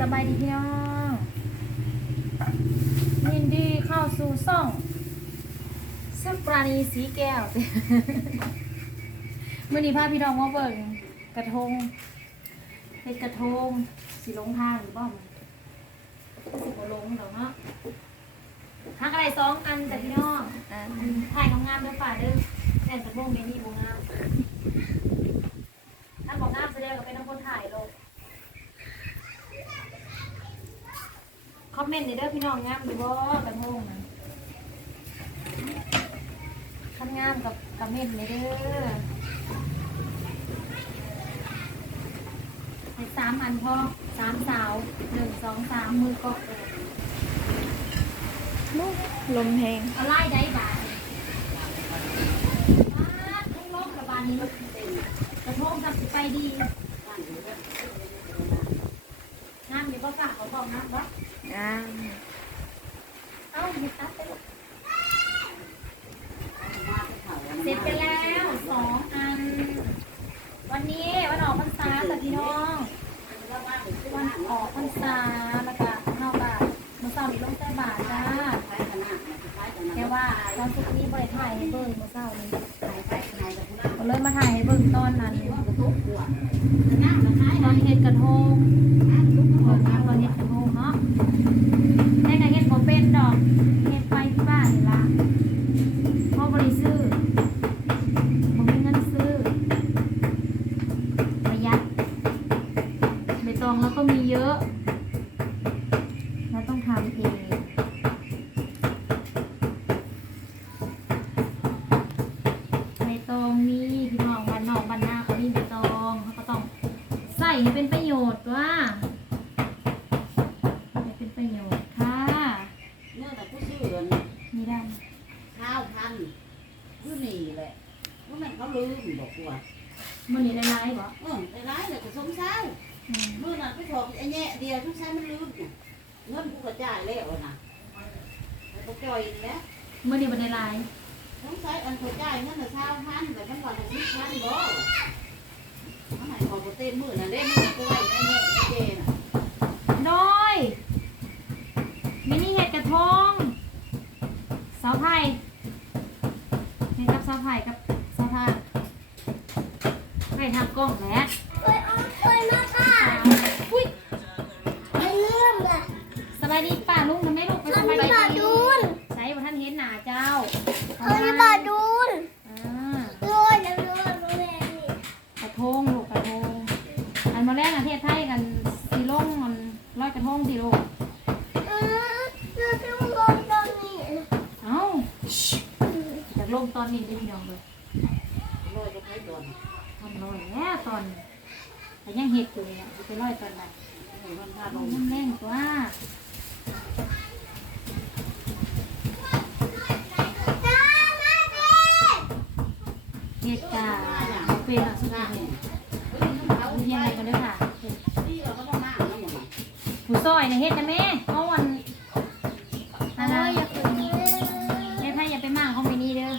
สบายดีพี่น้องยินดีเข้าสู่ซ่องซึ่งปราณีสีแก้วเมื่อนี้พาพี่น้องมาเบิ่งกระทงเป็นกระทงสีลงทางหรือเปล่ามันสิบลงหรอกเนาะทักอะไรสองอันแต่พี่น้องอ่าถ่ายงามๆด้วยฝ่าเด้อแต่กระทงเมนี่บงามถ้าบอกงามแสดงกับเป็นน้ำคนถ่ายลง อมเมนต์ในเด้อพี่น้องงามดีบ่กระทงน่ะคันงามกับกับเมนในเด้อให้สามอันพ่อสามสาวหนึ่งสองสามมือเกาะเลยลมแหงเอาไล่ได้บาทมาทุ่งลบกับบานนี้กระทงกับไปดีงามดี บ่ฝากเขาบอกนะบ่อ่าเอ้าหยิบตัดไปลูกเสร็จไปแล้วสองอัน วันนี้วันออกพรรษาค่ะพี่น้องวันออกพรรษาแล้วก็เข้าบาทมือเช้านี้ลงใส่บาทจ้าแค่ว่าตอนสุดนี้บริถ่ายให้เบิ่งมือเช้านี้ก็เลยมาถ่ายให้เบิ่งตอนนั้นตอนเฮ็ดกระทงตอนเฮ็ดกระทงเนาะแต่ก็เฮ็ดบ่เป็นดอกเฮ็ดไปที่บ้านนี่ล่ะเพราะบริซื้อ ผมมีเงินซื้อประหยัดใบตอง แล้วก็มีเยอะแล้วต้องทำเองใบตองมีพี่น้องบ้านนอกบ้านนาเขามีใบตองเขาก็ต้องใส่ให้เป็นประโยชน์ว่าให้เป็นประโยชน์ค่ะ เนื่องจากผู้ชื่อ นี่ได้ ข้าวพันธุ์อยู่นี่แหละว่ามันเขาลืมบอกว่า มันนี่ได้ไรบ่ เออในร้ายเนี่ยก็สงสัย อืม เมื่อนั้นไปถอกไอ้แง่เดียวสงสัยมันลืมเนี่ยเงินกูกระจายแล้วนะแล้วก็จ่อยอีกแล้ว มันนี่บ่ได้ไร สงสัยอันกระ จายเงินละข้าวพันแต่มันว่าทางนี้พันบ่เขาหมายความว่าเต้นมือนั่นเด้มันก็ไว้ไอ้แน่เจน่ะโดยมินิเห็ดกระทงสาวไผ่เห็ดกับสาวไผ่กับสาวไทยไผ่ทางกล้องแหละ ลงตอนนี้ได้พี่น้องเลยลอยจะไปโดนทำร้อยแล้วตอนแต่ยังเห็ดอยู่เนี่ยจะไปร้อยตอนไหนมันพาลลงงน้ำแรงกว่าเห็ดกาเป็นอะสุดท้ายเนเขาเอาเรียนอะไรกันด้วยค่ะผู้ซอยเนี่ยเห็ดนะแม่เพราะวันอะ โอ้ ไร ยอย่าฝืน แม่ไพ่อย่าไปมั่งเขาไปนี่เด้อ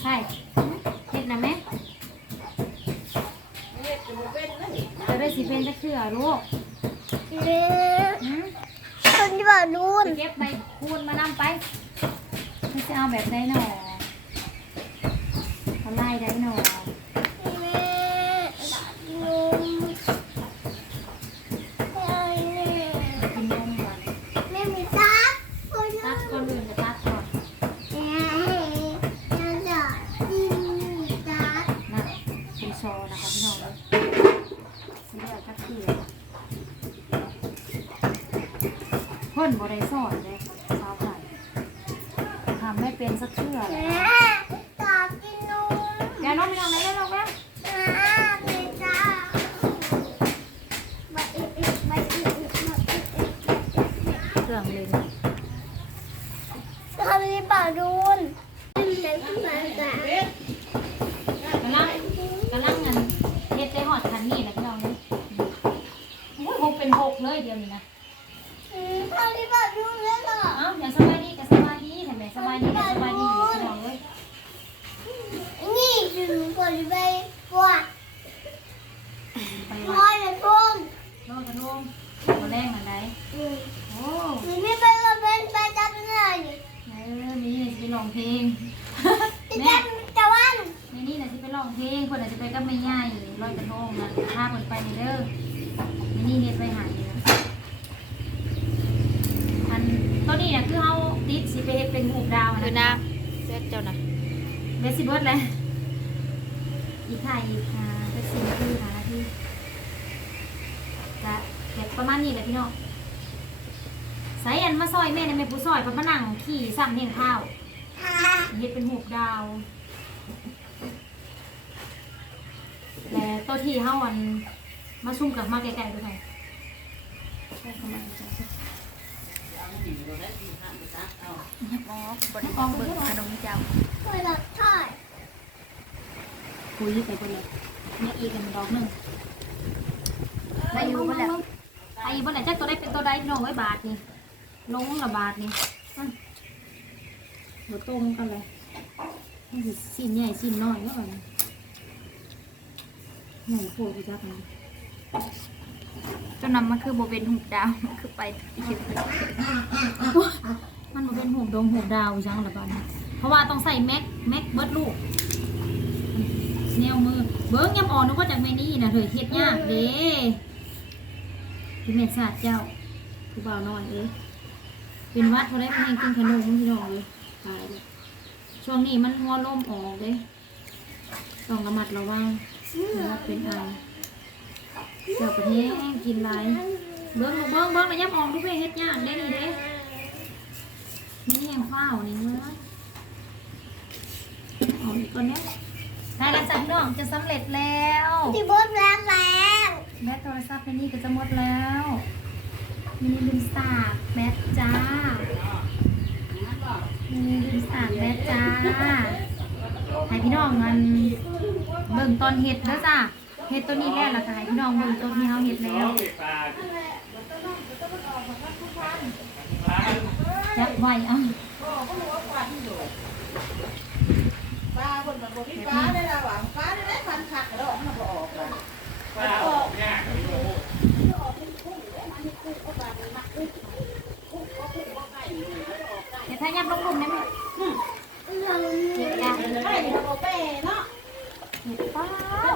ใช่เห็ดนะแม่ เฮ็ดจะบ่เป็นเลย จะ ได้สิเป็นตะเชื่อลูกเนี่ยหืมอันนี้บาดูนไปเก็บใบคูณมานำไปไม่จะเอาแบบไหนหนอเอาไล่ได้หนอ แม่บาดูนไอ้แม่ กินนมก่อน แม่มีตักโอ้ย ตักก่อนอื่นจะตักก่อน แม่ยังจะกินตัก นะเป็นโชว์นะคะพี่น้องเลยสีเหลืองก็คือ เพ่สอนเลยสาวไผ่ทำไม่เป็นสักเชื่อเลแม่ยอกินนมยายน้องไปทำอะไรได้ลูกแม่แม่จ้าไปอีกอีกไปอีกอีกมาอีกอีกเครื่องเลยทำนี่ป่าดูนเป็นขึ้นมาจ้ะกำลังกำลังเงินเฮ็ดได้หอดคันนี้นะพี่น้องเลยโอ้ยหกเป็นหกเลยเดียวนี้นะ อาออย่าสบายดีกับสบายดีเห็ไหมสบายดีกับสบายดีนี่คือหนูกดลิปวดไปนอดนละทุ่มโลกจะร่วมตัวแรงมันได้โอ้หนูไม่ไปโรเรียนไปจัเงินเออนี่จะไปร้องเพลงในนี่น่ะจะไปร้องเพลงคนอาจจะไปกัไม่ย่ายลอยกระทงนะพาคนไปนี่เด้อในนี่เฮ็ดไปหาย คือนะน้ำเสื้อเจ้านะเดซิเบิร์ดเลยอีกค่ะอีกค่ะเดซิเบิร์ดคือหาที่จะเก็บประมาณนี้แหละพี่น้องใส่อันมาซอยแม่ในแม่ผู้ซอยเพนมานั่งขี่สั่งเห็นข้าวเฮ็ดเป็นหูบดาวและตัวที่เฮาอันมาซุ่มกับมาไกลๆด้วยไงหม อบนห้องเบิ่งขนมเจ้าเปิดหลอดทอดคุยไปคนเลยเนี่ยอีกันดอกหนึ่งได้อยู่บ่แล้วไอ้บ่ไหนจักตัวได้เป็นตัวใดพี่น้องไว้บาทนี่ลงละบาทนี่หัวตรงกันเลยสิ้นใหญ่สิ้นน้อยเนาะบัดนี้ใหญ่โคตรไปจักมัน จ้นำมันคือโบเป็นหุบดาวมันคือไปอีกมันบ่เป็นหูบดงหูบดาวอีจังละบาดนี้เพราะว่าต้องใส่แม็กแม็กเบิร์ดลูกแนวมือเบิ้งยำอ่อนนึกว่าจากแม่นี่นะเถยเฮ็ดยากเด้พี่เมธศาสตร์เจ้าผู้บ่าวน้อยเอ้ยเป็นวัดเขาได้มาให้กินขนมพี่น้องเลยตายเลยช่วงนี้มันหัวลมออกเลยต้องระมัดระวังระว่าเป็นไอ เจ้าประเทศกินไรเบิ้งลูกเบิ้งเบิ้งระยำอ่อนทุกเพศเฮ็ดยากเด้นี่เด้นี่แห้งข้าวนี่เมื่อเอาอีกตัวเนี้ยได้แล้วจ้ะพี่น้องจะสำเร็จแล้วที่บดแล้วแล้วแบตโทรศัพท์ในนี่ก็จะหมดแล้วมินิลิมสตาร์แบตจ้ามินิลิมสตาร์แบตจ้าให้พี่น้องมันเบิ่งตอนเห็ดเด้อจ้า เห็ดตัวนี้แล้วล่ะค่ะให้พี่น้องเบิ่งตัวที่เฮาเห็ดแล้วจับไว้อะปลาคนมันบ่มีปลาได้ละหวังปลาได้ได้พันคักแล้วมันบ่ออกล่ะเดี๋ยวถ้ายับลงลุมได้ไหม เรา เห็ดจ้า ไม่ได้บ่เป้เนาะ เห็ดป้า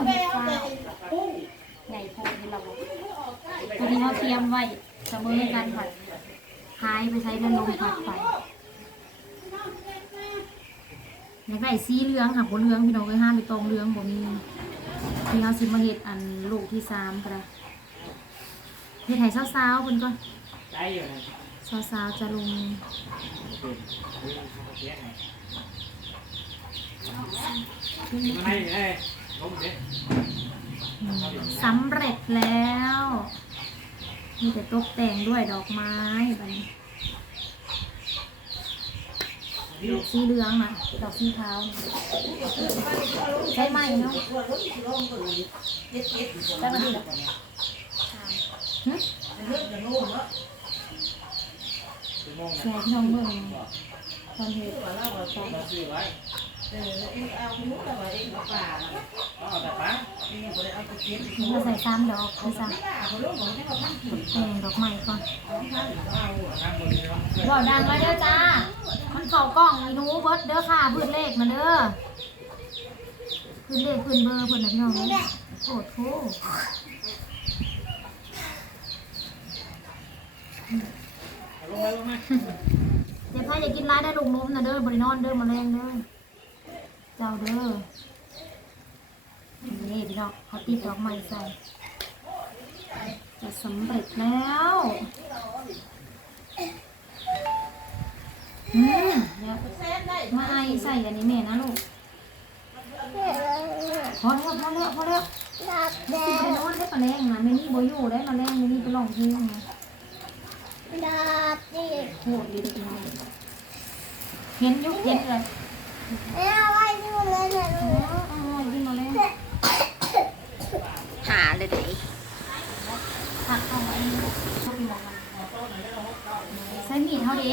เป้ เห็ด เอา ป้า แต่ปุ้ง ใหญ่โพดที่เราบอกตัวนี้ เราเตรียมไว้เสมอในการผัดหายไปใช้เป็นลมผัดไปอยากได้สีเหลืองค่ะบนเหลืองพี่น้องเอ้ยห้ามไปตรงเหลืองบ่มีที่เขาสิมาเฮ็ดอันลูกที่สามก็ได้เฮ็ดให้สาวๆเพิ่นก่อนใจอยู่นะสาวๆจะลงสำเร็จแล้ว มีแต่ตกแต่งด้วยดอกไม้บัดนี้ดอกสีเหลืองนะดอกสีขาวใช้ไหมเนาะได้มาดีหรอหึชั่วโมงแชร์พี่น้องเบิ่งตอนเฮ็ด เราซื้อไว้เออเองเอาหมูแต่ว่าเองเอาปลาน่ะเอาแต่ปังเองบ่ได้เอาไปเก็บนี่ก็ใส่ซ้ำดอกคือซ้ปลาบ่รู้บ่ได้ว่าพันกี่ำแต่งดอกไม้ก่อนพันเอาทางบนนี้เนาะบอกดังไว้เด้อจ้า มันเข่ากล้องอีหนูเบิดเด้อค่ะเบิดเลขมาเด้อพื้นเลขพื้นเบอร์เพิ่นน่ะพี่น้องเอ้ยโอ้โหลงมาลงมา เดี๋ยวพายอย่ากินร้ายได้ลูกนมนะเด้อบริโนอนเด้อมาแรงเด้อ เจ้าเด้อนี่พี่น้องเขาติดดอกไม้ใส่ จะสำเร็จแล้วอืมเดี๋ยวเส้นได้มาไอใส่อันนี้แม่นะลูกพอแล้วพอแล้วพอแล้วดับไม่แดสิไปงนอนได้มาแรงนะไม่นี่บ่อยู่ได้มาแรงไม่นี่ไปลองเพลงนะดับดิโหดดีเด็กน้อยเห็นอยุกเห็นเลย ไว้ดูเอ๋ลูอกอ๋อดีมาแรงหาเลยเด้ผักเอาไว้ชอบกินบอกมันใช้มีดเท่าดี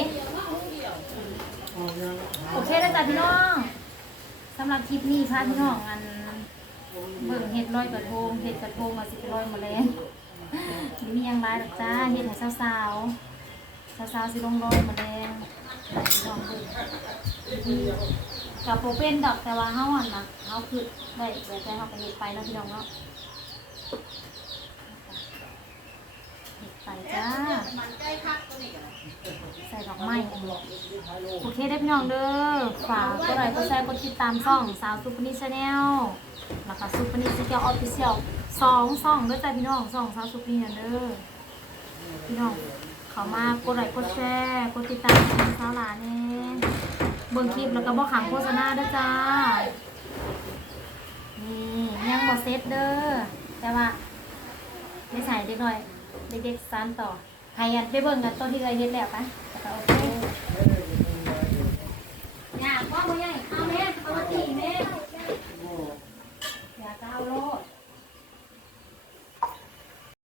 โอเคแล้วจ้ะพี่น้องสำหรับคลิปนี้พาพี่น้องอันเบิ่งเห็ดร้อยกระทงเห็ดกระทงมาสิบร้อยมาแรงมียังไรหรอกจ้าเห็ดให้สาวๆสาวๆสิลงรอยมาแดงลองดู กับโปเป็นดอกแต่ว่าเฮาอะนะเฮาคือได้แต่ใจเฮาก็เฮ็ดไปเนาะพี่น้องเนาะเฮ็ดไปจ้าใส่ดอกไม้โอเคได้พี่น้องเด้อฝากกดไลค์กดแชร์กดติดตามช่องสาวซูปอร์นิชแนลแล้วก็ซูปอร์นิชเกียวออฟฟิเชียลสองช่องด้วยจ้าพี่น้องสองสาวซูปอร์นิชเด้อพี่น้องเขามากดไลค์กดแชร์กดติดตามช่องสาวหลานเน่ เบิ่งคลิปแล้วก็บอกขังโฆษณาเด้อจ้า นี่ยังบอเซตเด้อ แต่ว่าไม่ใส่เด็กหน่อย เด็กๆสานต่อใครอยากไปเบิ่งกันต้นที่เคยเฮ็ดแล้วปะแต่ก็โอเคอยากว่าบ่ใหญ่เอาแม่เอามาตีแม่อยากจะเอาโลด